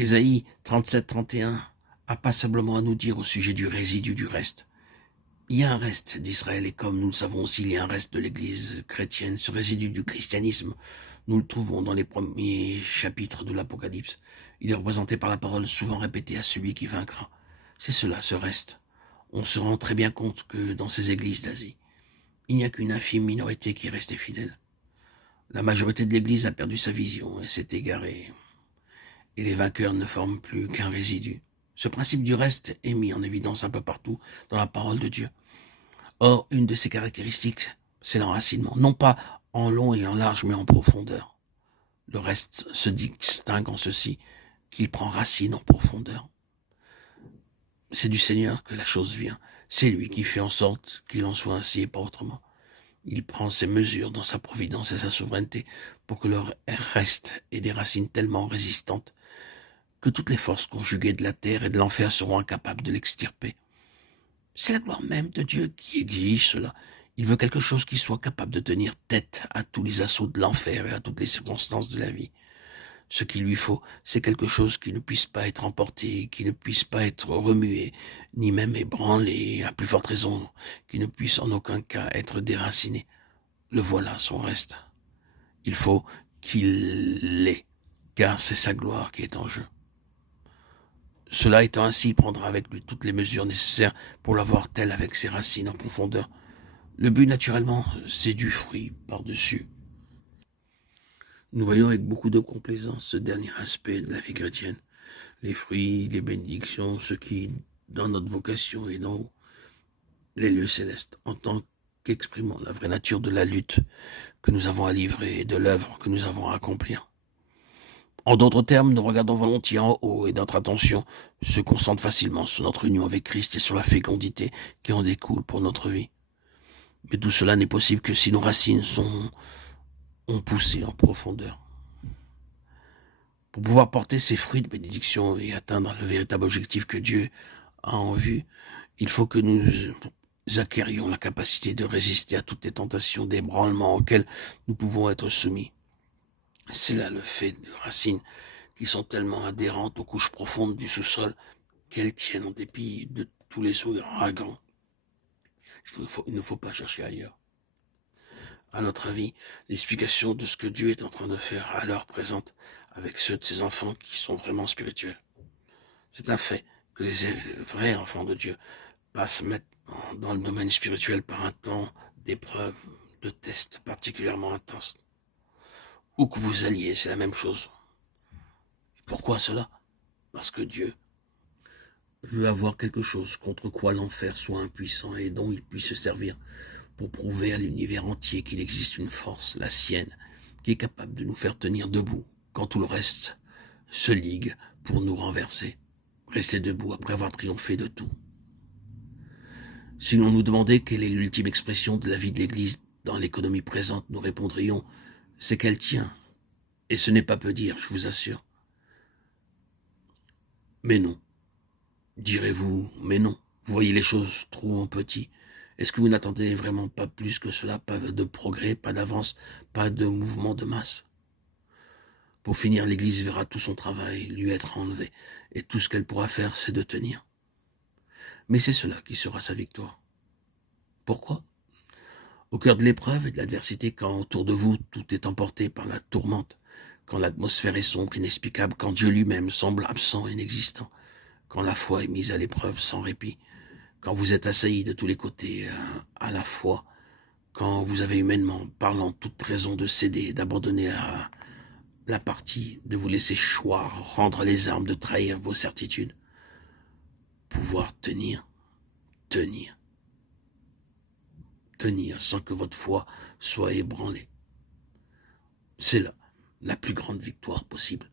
Ésaïe 37-31 a passablement à nous dire au sujet du résidu du reste. Il y a un reste d'Israël et comme nous le savons aussi, il y a un reste de l'Église chrétienne. Ce résidu du christianisme, nous le trouvons dans les premiers chapitres de l'Apocalypse. Il est représenté par la parole souvent répétée à celui qui vaincra. C'est cela, ce reste. On se rend très bien compte que dans ces églises d'Asie, il n'y a qu'une infime minorité qui est restée fidèle. La majorité de l'Église a perdu sa vision et s'est égarée. Et les vainqueurs ne forment plus qu'un résidu. Ce principe du reste est mis en évidence un peu partout dans la parole de Dieu. Or, une de ses caractéristiques, c'est l'enracinement, non pas en long et en large, mais en profondeur. Le reste se distingue en ceci, qu'il prend racine en profondeur. C'est du Seigneur que la chose vient. C'est lui qui fait en sorte qu'il en soit ainsi et pas autrement. Il prend ses mesures dans sa providence et sa souveraineté pour que le reste ait des racines tellement résistantes que toutes les forces conjuguées de la terre et de l'enfer seront incapables de l'extirper. C'est la gloire même de Dieu qui exige cela. Il veut quelque chose qui soit capable de tenir tête à tous les assauts de l'enfer et à toutes les circonstances de la vie. Ce qu'il lui faut, c'est quelque chose qui ne puisse pas être emporté, qui ne puisse pas être remué, ni même ébranlé, à plus forte raison, qui ne puisse en aucun cas être déraciné. Le voilà, son reste. Il faut qu'il l'ait, car c'est sa gloire qui est en jeu. Cela étant ainsi, il prendra avec lui toutes les mesures nécessaires pour l'avoir tel avec ses racines en profondeur. Le but, naturellement, c'est du fruit par-dessus. Nous voyons avec beaucoup de complaisance ce dernier aspect de la vie chrétienne. Les fruits, les bénédictions, ce qui, dans notre vocation et dans les lieux célestes, en tant qu'exprimant la vraie nature de la lutte que nous avons à livrer et de l'œuvre que nous avons à accomplir. En d'autres termes, nous regardons volontiers en haut et notre attention se concentre facilement sur notre union avec Christ et sur la fécondité qui en découle pour notre vie. Mais tout cela n'est possible que si nos racines ont poussé en profondeur. Pour pouvoir porter ces fruits de bénédiction et atteindre le véritable objectif que Dieu a en vue, il faut que nous acquérions la capacité de résister à toutes les tentations d'ébranlement auxquelles nous pouvons être soumis. C'est là le fait de racines qui sont tellement adhérentes aux couches profondes du sous-sol qu'elles tiennent en dépit de tous les ouragans. Il ne faut pas chercher ailleurs. À notre avis, l'explication de ce que Dieu est en train de faire à l'heure présente avec ceux de ses enfants qui sont vraiment spirituels. C'est un fait que les vrais enfants de Dieu passent maintenant dans le domaine spirituel par un temps d'épreuve, de tests particulièrement intenses. Où que vous alliez, c'est la même chose. Et pourquoi cela? Parce que Dieu veut avoir quelque chose contre quoi l'enfer soit impuissant et dont il puisse se servir pour prouver à l'univers entier qu'il existe une force, la sienne, qui est capable de nous faire tenir debout quand tout le reste se ligue pour nous renverser. Rester debout après avoir triomphé de tout. Si l'on nous demandait quelle est l'ultime expression de la vie de l'Église dans l'économie présente, nous répondrions « c'est qu'elle tient ». Et ce n'est pas peu dire, je vous assure. Mais non. Direz-vous, mais non. Vous voyez les choses trop en petit. Est-ce que vous n'attendez vraiment pas plus que cela? Pas de progrès, pas d'avance, pas de mouvement de masse? Pour finir, l'Église verra tout son travail lui être enlevé, et tout ce qu'elle pourra faire, c'est de tenir. Mais c'est cela qui sera sa victoire. Pourquoi? Au cœur de l'épreuve et de l'adversité, quand autour de vous tout est emporté par la tourmente, quand l'atmosphère est sombre, inexplicable, quand Dieu lui-même semble absent, inexistant, quand la foi est mise à l'épreuve sans répit, quand vous êtes assailli de tous les côtés à la fois, quand vous avez humainement parlant toute raison de céder, d'abandonner à la partie, de vous laisser choir, rendre les armes, de trahir vos certitudes, pouvoir tenir sans que votre foi soit ébranlée. C'est là la plus grande victoire possible.